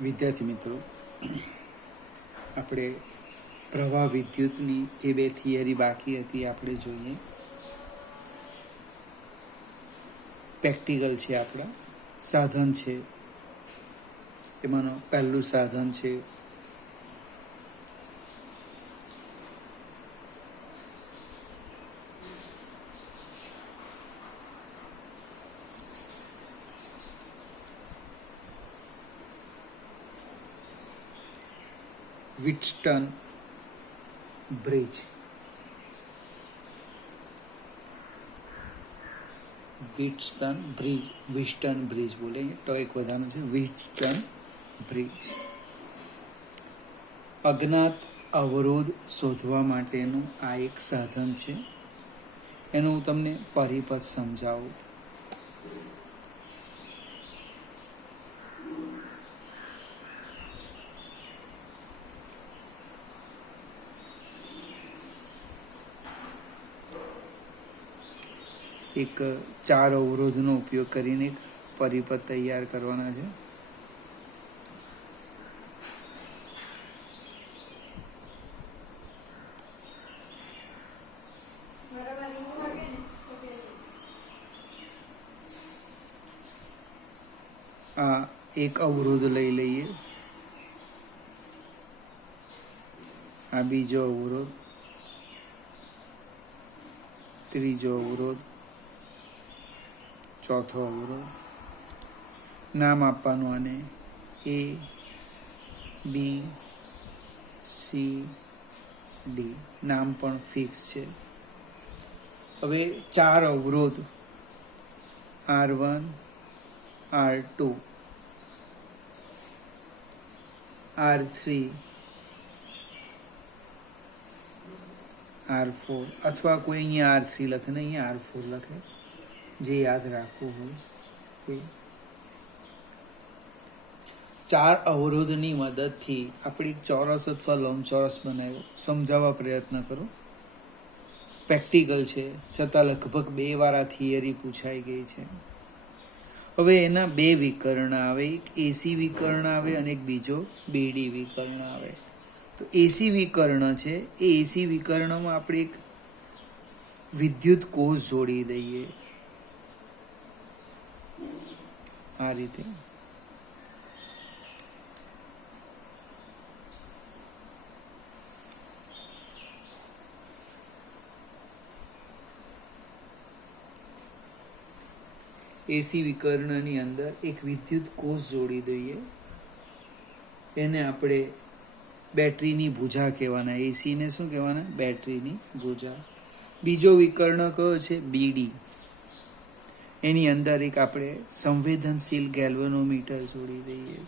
વિદ્યાર્થી મિત્રો, આપણે પ્રવાહ વિદ્યુતની જે બે થિયરી બાકી હતી આપણે જોઈએ. પ્રેક્ટિકલ છે, આપણા સાધન છે. એમાંનું પહેલું સાધન છે વ્હિટસ્ટન બ્રિજ. વ્હિટસ્ટન બ્રિજ બોલે તો એક વધારનું છે વ્હિટસ્ટન બ્રિજ. અજ્ઞાત અવરોધ શોધવા માટેનું આ એક સાધન છે. એનું હું તમને પરિપથ સમજાવું. એક 4 અવરોધનો ઉપયોગ કરીને એક પરિપથ તૈયાર કરવાના છે. આ એક અવરોધ લઈ લઈએ, આ બીજો અવરોધ, ત્રીજો અવરોધ, ચોથો અવરોધ. નામ આપવાનું આને A, B, C, D. નામ પણ ફિક્સ છે. હવે 4 અવરોધ R1, R2, R3, R4, અથવા કોઈ અહીંયા R3 લખે ને અહીંયા R4 લખે, જે યાદ રાખવું હોય એ. 4 અવરોધની મદદથી આપણે ચોરસ અથવા લંબચોરસ બનાવ્યો. સમજાવવા પ્રયત્ન કરો. પ્રેક્ટિકલ છે, છતાં લગભગ 2 વાર આ થિયરી પૂછાઈ ગઈ છે. હવે એના 2 વિકર્ણ આવે, એક એસી વિકર્ણ આવે અને એક બીજો બીડી વિકર્ણ આવે. તો એસી વિકર્ણ છે, એ એસી વિકર્ણમાં આપણે એક વિદ્યુત કોષ જોડી દઈએ આ રીતે. એસી વિકર્ણની અંદર એક વિદ્યુત કોષ જોડી દઈએ. એને આપણે બેટરીની ભુજા કહેવાના. એસીને શું કહેવાના? બેટરીની ભુજા. બીજો વિકર્ણ કયો છે? બીડી. એની અંદર એક આપણે સંવેદનશીલ ગેલ્વેનોમીટર જોડી દઈએ.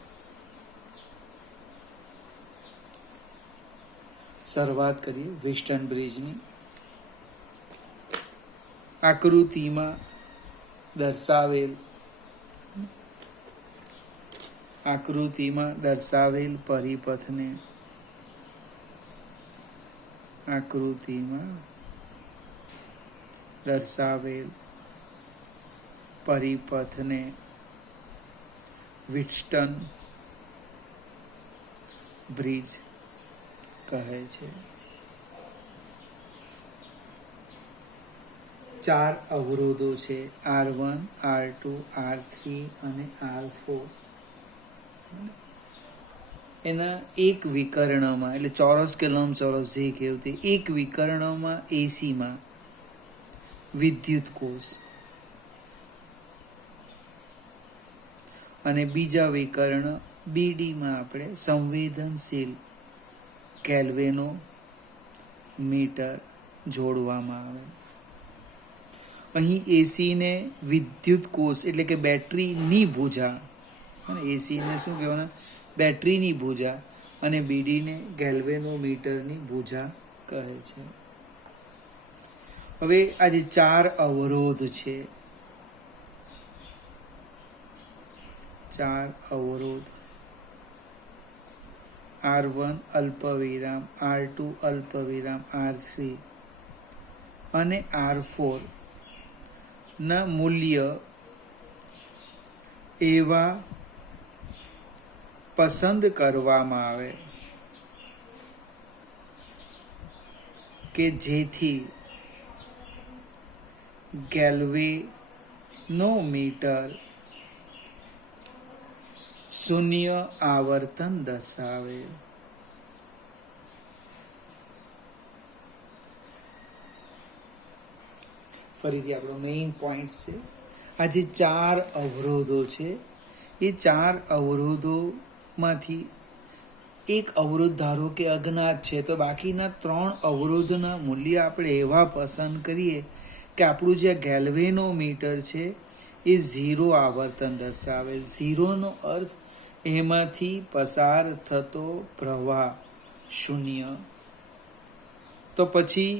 શરૂઆત કરીએ વ્હિટસ્ટન બ્રિજની. આકૃતિમાં દર્શાવેલ પરિપથને વ્હિટસ્ટન બ્રિજ કહે છે. 4 અવરોધો છે, R1, R2, R3 અને R4. એના એક વિકર્ણમાં, એટલે ચોરસ કે લંબચોરસ જે કહેવું તે, એક વિકર્ણમાં એસીમાં વિદ્યુત કોષ અને બીજા વિકર્ણ બીડીમાં આપણે સંવેદનશીલ ગેલ્વેનોમીટર જોડવામાં આવે. અહીં એસીને વિદ્યુત કોષ એટલે કે બેટરીની ભુજા, એસીને શું કહેવાના? બેટરીની ભુજા, અને બીડીને ગેલ્વેનોમીટરની ભુજા કહે છે. હવે આ જે 4 અવરોધ છે, 4 અવરોધ R1 અલ્પવિરામ, R2 અલ્પવિરામ, R3 અને R4 ના મૂલ્ય એવા પસંદ કરવામાં આવે કે જેથી ગેલ્વેનોમીટર શૂન્ય આવર્તન દર્શાવે. ફરીથી આપણો મેઇન પોઈન્ટ છે, આ જે 4 અવરોધો છે એ 4 અવરોધોમાંથી એક અવરોધ ધારો કે અજ્ઞાત છે, તો બાકીના 3 અવરોધના મૂલ્ય આપણે એવા પસંદ કરીએ કે આપણું જે ગેલ્વેનોમીટર છે એ 0 આવર્તન દર્શાવે. 0નો અર્થ એમાંથી પસાર થતો પ્રવાહ 0. તો પછી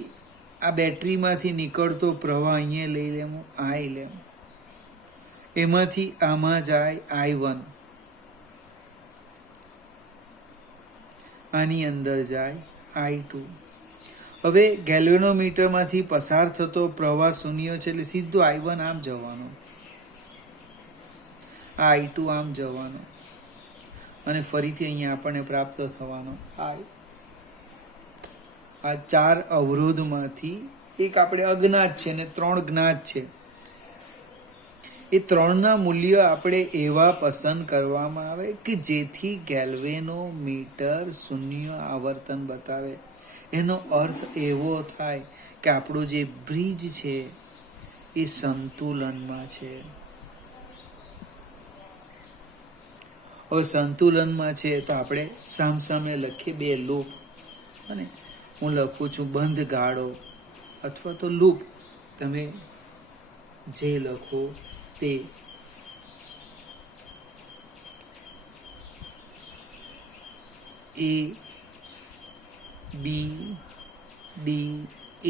આ બેટરીમાંથી નીકળતો પ્રવાહ અહીંયા લઈ લેવું, આઈ લેવું, એમાંથી આમાં જાય I1, આની અંદર જાય I2. હવે ગેલ્વેનોમીટરમાંથી પસાર થતો પ્રવાહ 0 છે એટલે સીધો I1 આમ જવાનો, આ I2 આમ જવાનો અને ફરીથી અહીંયા આપણને પ્રાપ્ત થવાનો I. આ 4 અવરોધમાંથી એક આપણે અજ્ઞાત છે ને 3 જ્ઞાત છે. એ 3ના મૂલ્ય આપણે એવા પસંદ કરવામાં આવે કે જેથી ગેલ્વેનોમીટર 0 આવર્તન બતાવે. એનો અર્થ એવો થાય કે આપણો જે બ્રિજ છે એ સંતુલનમાં છે. હવે સંતુલનમાં છે તો આપણે સામસામે લખીએ 2 લૂપ, અને હું લખું છું બંધ ગાળો અથવા તો લૂપ, તમે જે લખો તે. A B D A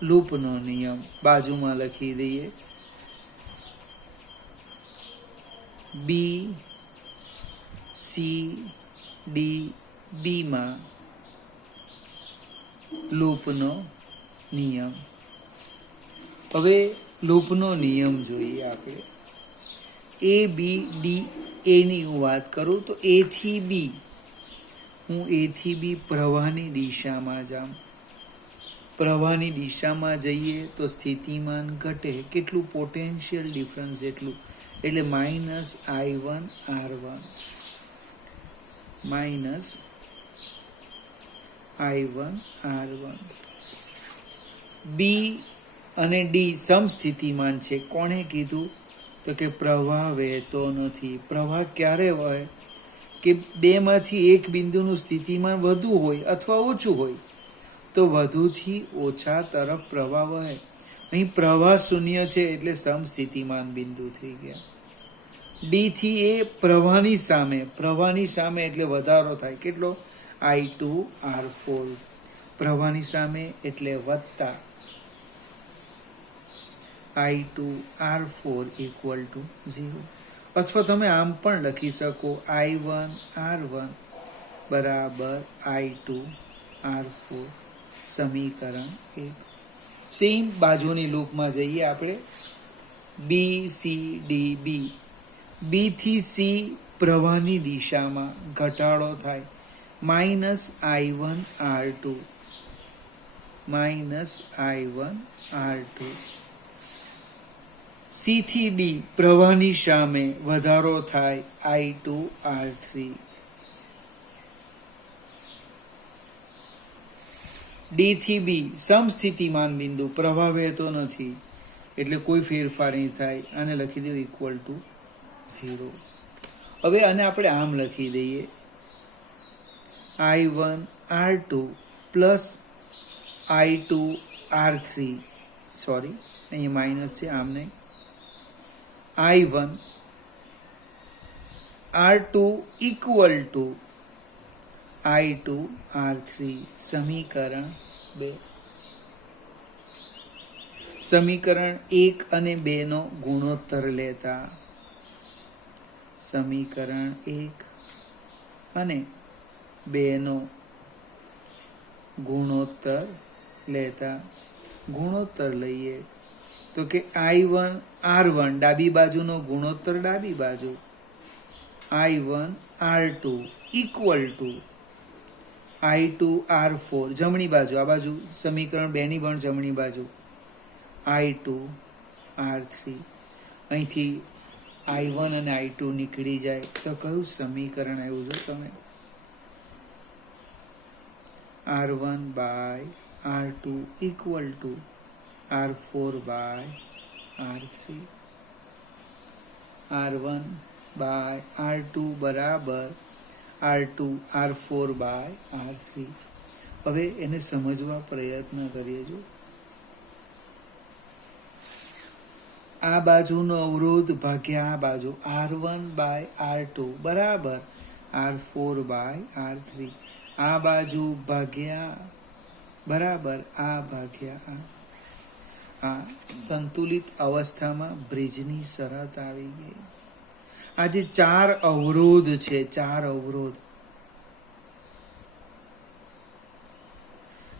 લૂપનો નિયમ બાજુમાં લખી દઈએ. B C D B માં લૂપનો નિયમ. હવે લૂપનો નિયમ જોઈએ આપણે. A B D A ની હું વાત કરું તો A થી B, હું A થી B પ્રવાહની દિશામાં જાઉં. પ્રવાહની દિશામાં જઈએ તો સ્થિતિમાન ઘટે કેટલું? પોટેન્શિયલ ડિફરન્સ જેટલું, એટલે -I1 R1 -I1 R1. B અને D સમસ્થિતિમાન છે. કોણે કીધું? તો કે પ્રવાહ વહેતો નથી. પ્રવાહ ક્યારે વહે? કે બેમાંથી એક બિંદુનું સ્થિતિમાન વધુ હોય અથવા ઓછું હોય તો વધુથી ઓછા તરફ પ્રવાહ વહે. અહીં પ્રવાહ 0 છે એટલે સમસ્થિતિમાન બિંદુ થઈ ગયા. ડી થી એ પ્રવાહની સામે એટલે વધારો થાય. કેટલો? I2 R4. પ્રવાહની સામે એટલે વત્તા I2 R4 = 0. અથવા તમે આમ પણ લખી શકો I1 R1 બરાબર I2 R4, સમીકરણ 1. સેમ બાજુની લૂપમાં જઈએ આપણે. B C D B. B થી C પ્રવાહની દિશામાં ઘટાડો થાય, -I1 R2 C થી D પ્રવાહની સામે વધારો થાય, I2 R3. D થી B સમસ્થિતિમાન બિંદુ, પ્રવાહ વહેતો નથી એટલે કોઈ ફેરફાર નહીં થાય, આને લખી દઉં =0. હવે આને આપણે આમ લખી દઈએ I1 R2 plus I2 R3, sorry અહીંયા માઇનસ છે, આમ નહીં. I1 R2 = I2 R3, સમીકરણ 2. સમીકરણ 1 અને 2 નો ગુણોત્તર લેતા, સમીકરણ 1 અને 2 નો ગુણોત્તર લેતા, ગુણોત્તર લઈએ તો કે I1 R1 ડાબી બાજુનો ગુણોત્તર ડાબી બાજુ, I1 R2 equal to I2 R4 જમણી બાજુ, આ બાજુ સમીકરણ 2 ની પણ જમણી બાજુ, I2 R3. અહીંથી I1 અને I2 નીકળી જાય તો કયું સમીકરણ આવ્યું જો તમે, R1/R2 equal to R4/R3. R1/R2 બરાબર R4/R3. હવે એને સમજવા પ્રયત્ન કરીએ. જો આ બાજુનો અવરોધ ભાગ્યા આ બાજુ, R1/R2 બરાબર R4/R3. આ બાજુ ભાગ્યા બરાબર આ ભાગ્યા આ. સંતુલિત અવસ્થામાં બ્રિજની શરત આવી ગઈ. આ જે 4 અવરોધ છે, 4 અવરોધ,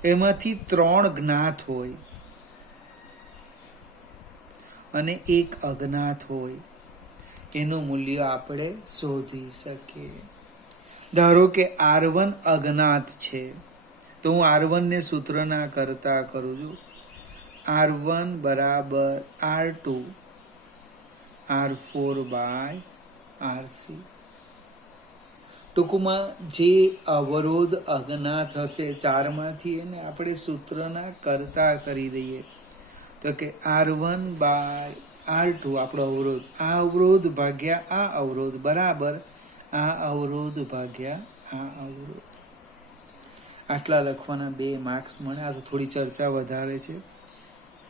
એમાંથી 3 જ્ઞાત હોય અને 1 અજ્ઞાત હોય. એનું મૂલ્ય આપણે શોધી શકીએ. ધારો કે R1 અજ્ઞાત છે તો હું R1 ને સૂત્રના કરતા કરું છું. R1 બરાબર R2 R4/R3. ટૂંકમાં જે અવરોધ અજ્ઞાત હશે 4 માંથી એને આપણે સૂત્રના કરતા કરી દઈએ તો કે R1/R2 આપણો અવરોધ, આ અવરોધ ભાગ્યા આ અવરોધ બરાબર આ અવરોધ ભાગ્યા આ અવરોધ. આટલા લખવાના 2 માર્ક્સ મળે. આ તો થોડી ચર્ચા વધારે છે.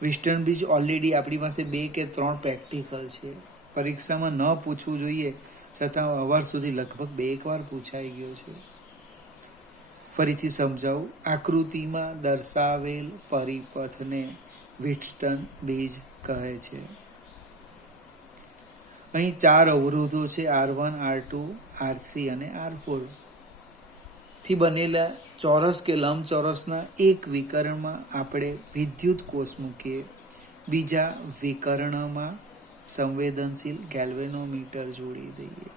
વેસ્ટર્ન બ્રિજ ઓલરેડી આપણી પાસે 2 કે 3 પ્રેક્ટિકલ છે. પરીક્ષામાં ન પૂછવું જોઈએ છતાં અવાર સુધી લગભગ 2 વાર પૂછાઈ ગયો છે. ફરીથી સમજાવું. આકૃતિમાં દર્શાવેલ પરિપથને વ્હિટસ્ટન બ્રિજ કહે છે. અહીં 4 અવરોધો છે, R1 R2 R3 અને R4 થી બનેલા ચોરસ કે લંબચોરસના એક વિકર્ણમાં આપણે વિદ્યુત કોષ મૂકીએ, બીજા વિકર્ણમાં સંવેદનશીલ ગેલ્વેનોમીટર જોડી દઈએ.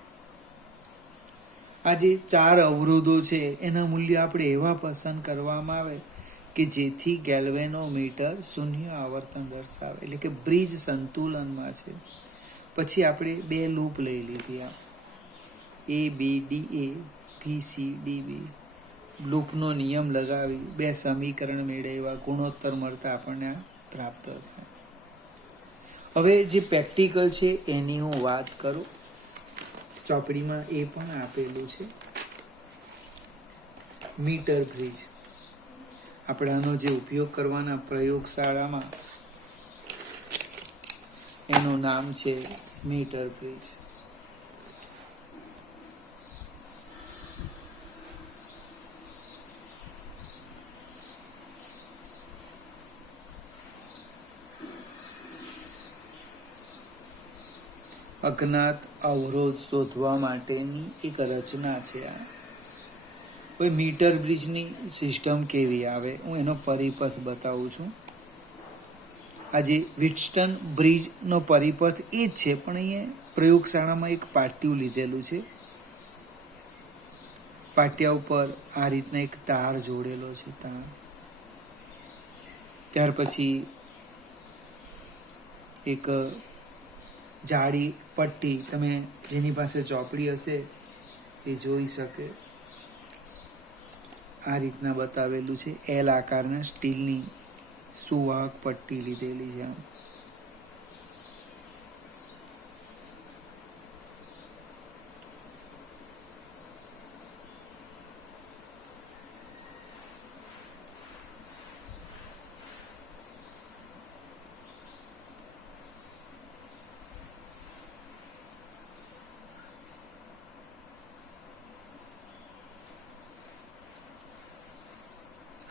આ જે 4 અવરોધો છે એના મૂલ્ય આપણે એવા પસંદ કરવામાં આવે કે જેથી ગેલ્વેનોમીટર શૂન્ય આવર્તન દર્શાવે, એટલે કે બ્રિજ સંતુલનમાં છે. પછી આપણે 2 લૂપ લઈ લીધી, ABDA BCDB. લૂપનો નિયમ લગાવી 2 સમીકરણ મેળવ્યા, ગુણોત્તર મળતા આપણને પ્રાપ્ત થયા. હવે જે પ્રેક્ટિકલ છે એની હું વાત કરું. ચોપડીમાં એ પણ આપેલું છે, મીટર બ્રિજ. આપણે આનો જે ઉપયોગ કરવાના પ્રયોગશાળામાં એનું નામ છે મીટર બ્રિજ. અજ્ઞાત અવરોધ શોધવા માટેની એક રચના છે. આ કોઈ મીટર બ્રિજની સિસ્ટમ કેવી આવે હું એનો પરિપથ બતાવું છું. આજે વ્હિટસ્ટન બ્રિજનો પરિપથ એ જ છે, પણ અહીંયા પ્રયોગશાળામાં એક પાટિયું લીધેલું છે. પાટિયા ઉપર આ રીતના એક તાર જોડેલો છે, તાર. ત્યાર પછી એક જાડી પટ્ટી, તમે જેની પાસે ચોપડી હશે એ જોઈ શકે. આ રીતના બતાવેલું છે. L આકારના સ્ટીલની સુવાહક પટ્ટી લીધેલી છે.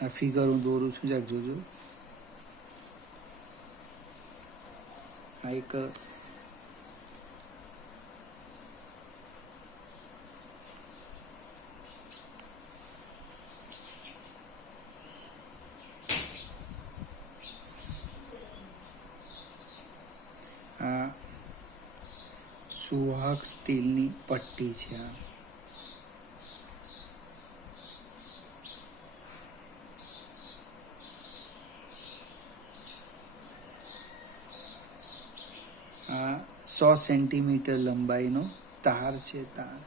આ ફિગર હું દોરું છું, જાક જોજો. આ એક સુવાહક સ્ટીલની પટ્ટી છે આ 100 સેન્ટીમીટર લંબાઈનો તાર છે. તાર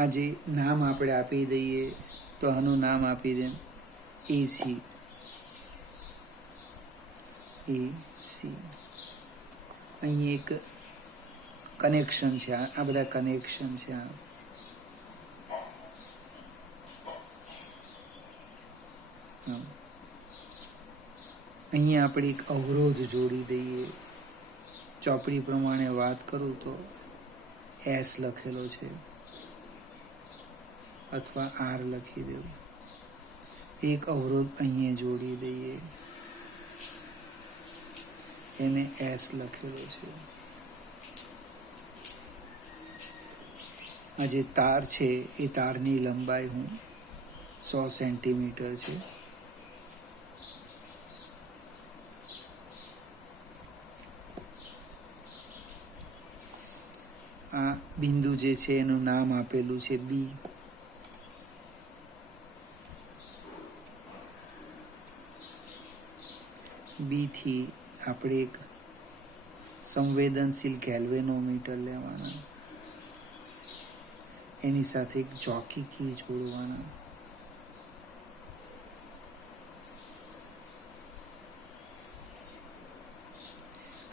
આ જે નામ આપણે આપી દઈએ તો આનું નામ આપી દે એસી. અહીં એક કનેક્શન છે. આ બધા કનેક્શન છે. અહીંયા આપણે એક અવરોધ જોડી દઈએ. ચોપડી પ્રમાણે વાત કરું તો એસ લખેલો છે અથવા આર લખી દેવું. એક અવરોધ અહીંયા જોડી દઈએ, એને એસ લખેલો છે. આ જે તાર છે એ તારની લંબાઈ 100 સેન્ટીમીટર છે. આ બિંદુ જે છે એનું નામ આપેલું છે બી. બી થી આપણે એક સંવેદનશીલ ગેલ્વેનોમીટર લેવાના, એની સાથે એક જોકી કી જોડવાના.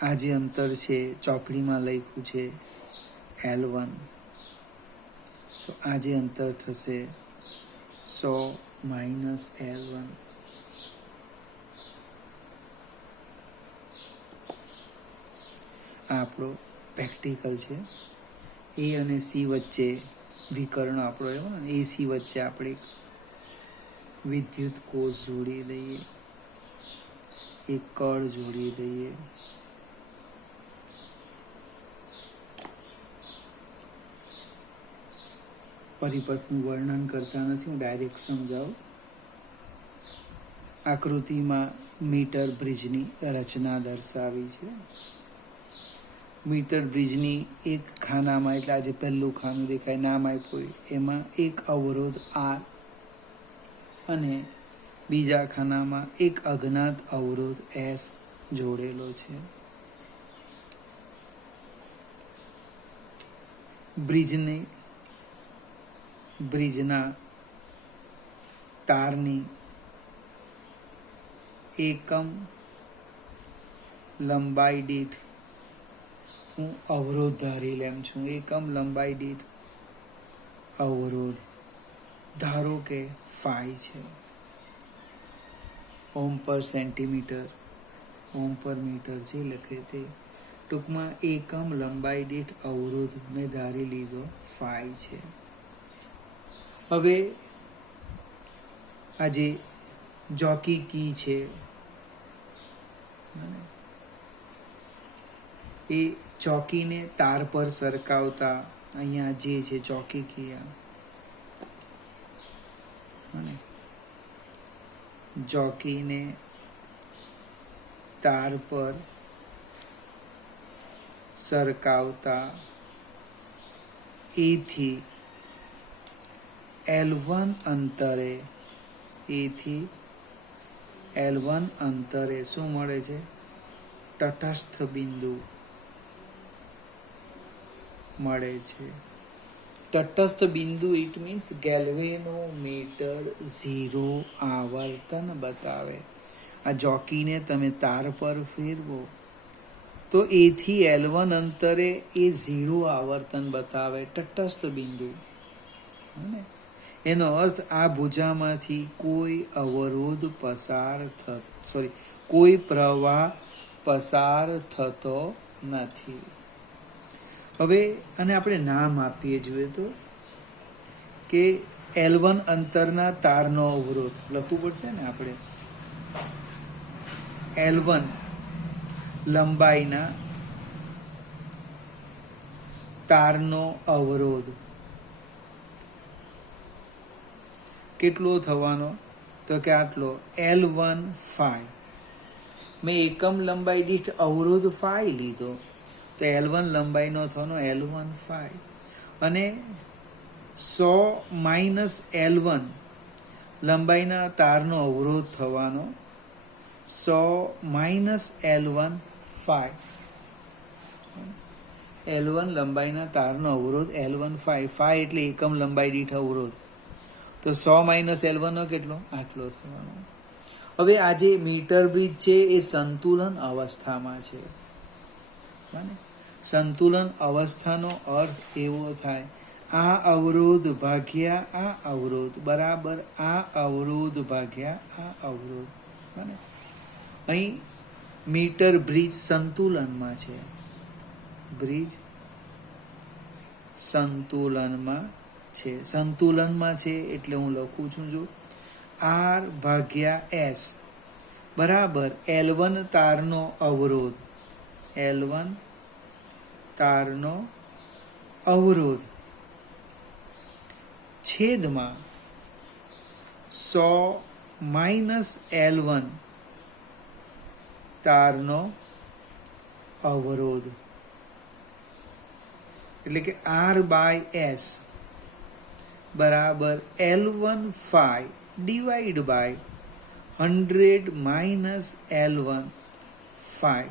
આ જે અંતર છે ચોપડીમાં લખ્યું છે L1, તો આ જે અંતર થશે 100 - L1. આ આપણો પ્રેક્ટિકલ છે. એ અને સી વચ્ચે વિકર્ણ આપણો એવો ને, એ સી વચ્ચે આપણે વિદ્યુત કોષ જોડી દઈએ, એક કળ જોડી દઈએ. પરિપથનું વર્ણન કરતા નથી, હું ડાયરેક્ટ સમજાવું. આકૃતિમાં મીટર બ્રિજની રચના દર્શાવી છે. મીટર બ્રિજની એક ખાનામાં, એટલે આજે પહેલું ખાનું દેખાય નામ આપ્યું, એમાં એક અવરોધ આર અને બીજા ખાનામાં એક અજ્ઞાત અવરોધ એસ જોડેલો છે. બ્રિજના તારની એકમ લંબાઈ દીઠ હું અવરોધ ધારી લેમ છું. એકમ લંબાઈ દીઠ અવરોધ ધારો કે ફાઈ છે. ઓમ પર સેન્ટીમીટર, ઓમ પર મીટર જે લખે તે. ટૂંકમાં એકમ લંબાઈ દીઠ અવરોધ મેં ધારી લીધો ફાઈ છે. હવે આ જે જોકી કી છે એ ચોકીને તાર પર સરકાવતા, અહીંયા જે છે ચોકી કી, જોકીને તાર પર સરકાવતા એથી L1 અંતરે, એથી L1 અંતરે શું મળે છે? તટસ્થ બિંદુ મળે છે. તટસ્થ બિંદુ ઇટ મીન્સ ગેલ્વેનોમીટર 0 આવર્તન બતાવે. આ જોકીને તમે તાર પર ફેરવો તો એથી L1 અંતરે એ 0 આવર્તન બતાવે, તટસ્થ બિંદુ. એનો અર્થ આ ભુજામાંથી કોઈ અવરોધ કોઈ પ્રવાહ પસાર થતો નથી. હવે અને આપણે નામ આપીએ જોઈએ તો કે L1 અંતરના તારનો અવરોધ લખવું પડશે ને આપણે. L1 લંબાઈના તારનો અવરોધ કેટલો થવાનો? તો કે આટલો L1 ફાઈ. મેં એકમ લંબાઈ દીઠ અવરોધ ફાઈ લીધો, તો L1 લંબાઈનો થવાનો L15 અને 100 માઇનસ L1 લંબાઈના તારનો અવરોધ થવાનો 100 માઇનસ L1 5. L1 લંબાઈના તારનો અવરોધ L15 5 એટલે એકમ લંબાઈ દીઠ અવરોધ. તો 100 માઇનસ L1 કેટલો? આટલો થવાનો. હવે આ જે મીટર બ્રિજ છે એ સંતુલન અવસ્થામાં છે. સંતુલન અવસ્થાનો અર્થ એવો થાય આ અવરોધ ભાગ્યા આ અવરોધ બરાબર આ અવરોધ ભાગ્યા આ અવરોધ. અહીં મીટર બ્રિજ સંતુલનમાં છે. બ્રિજ સંતુલનમાં છે. સંતુલનમાં છે એટલે હું લખું છું જો R ભાગ્યા S બરાબર L1 તારનો અવરોધ. L1 તારનો અવરોધ છેદમાં 100 માઇનસ L1 તારનો અવરોધ એટલે કે R બાય S બરાબર L15 divide by 100 minus L1 5.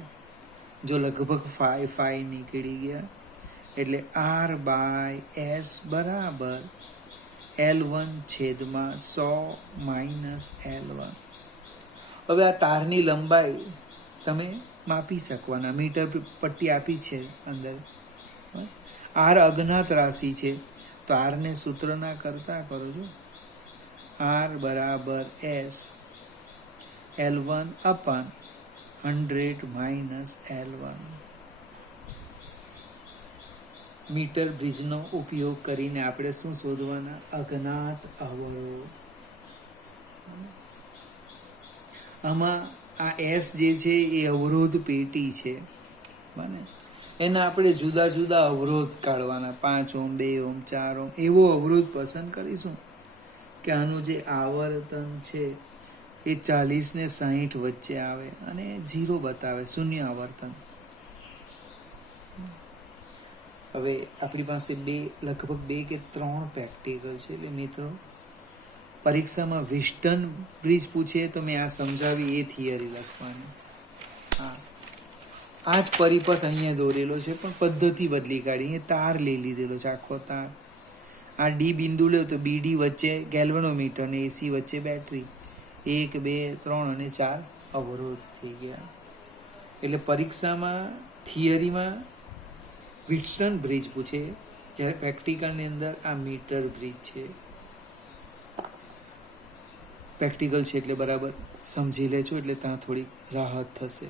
જો લગભગ 5 નીકળી ગયા એટલે R બાય S બરાબર L1 છેદમાં 100 માઇનસ L1. હવે આ તારની લંબાઈ તમે માપી શકવાના. મીટર પટ્ટી આપી છે અંદર. R અજ્ઞાત રાશિ છે તો આરને સૂત્રના કરતા કરો છો. R બરાબર S L1 upon 100 minus L1. Meter બ્રિજનો ઉપયોગ કરીને આપણે શું શોધવાના? અજ્ઞાત અવરોધ. આમાં આ S જે છે એ અવરોધ પેટી છે. બને એના આપણે જુદા જુદા અવરોધ કાઢવાના. 5 ઓહ્મ 2 ઓહ્મ 4 ઓહ્મ એવો અવરોધ પસંદ કરીશું કે આનું જે આવર્તન છે એ 40 ને 60 વચ્ચે આવે અને 0 બતાવે, શૂન્ય આવર્તન. હવે આપણી પાસે લગભગ 2 કે 3 પ્રેક્ટિકલ છે. એટલે મિત્રો પરીક્ષામાં વિસ્ટન બ્રિજ પૂછે તો મેં આ સમજાવી એ થિયરી લખવાની. આ જ પરિપથ અહીંયા દોરેલો છે પણ પદ્ધતિ બદલી કાઢી. અહીંયા તાર લઈ લીધેલો છે, આખો તાર. આ ડી બિંદુ લે તો BD વચ્ચે ગેલ્વેનોમીટર ને AC વચ્ચે બેટરી. 1 2 3 અને 4 અવરોધ થઈ ગયા. એટલે પરીક્ષામાં થિયરીમાં વિસ્ટન બ્રિજ પૂછે, જ્યારે પ્રેક્ટિકલની અંદર આ મીટર બ્રિજ છે. પ્રેક્ટિકલ છે એટલે બરાબર સમજી લેજો, એટલે ત્યાં થોડી રાહત થશે.